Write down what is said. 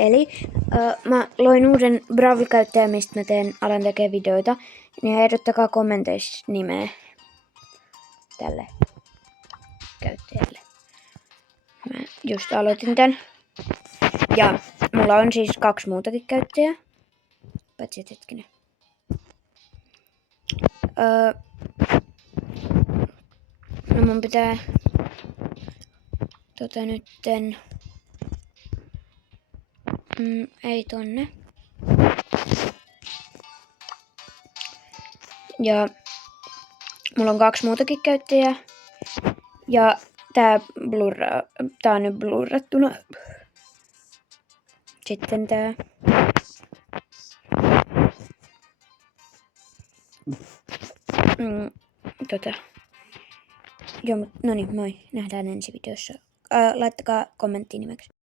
Eli mä loin uuden Brawl-käyttäjän, mistä mä alan tekemään videoita. Niin ehdottakaa kommenteissa nimeä tälle käyttäjälle. Mä just aloitin tän. Ja mulla on siis 2 muutakin käyttäjää. Paitsi hetkinen. No mun pitää nytten ei tonne. Ja mulla on 2 muutakin käyttäjää. Ja tää on nyt blurrattuna. Sitten tää. Joo, no niin, moi. Nähdään ensi videossa. Laittakaa kommenttiin nimeksi.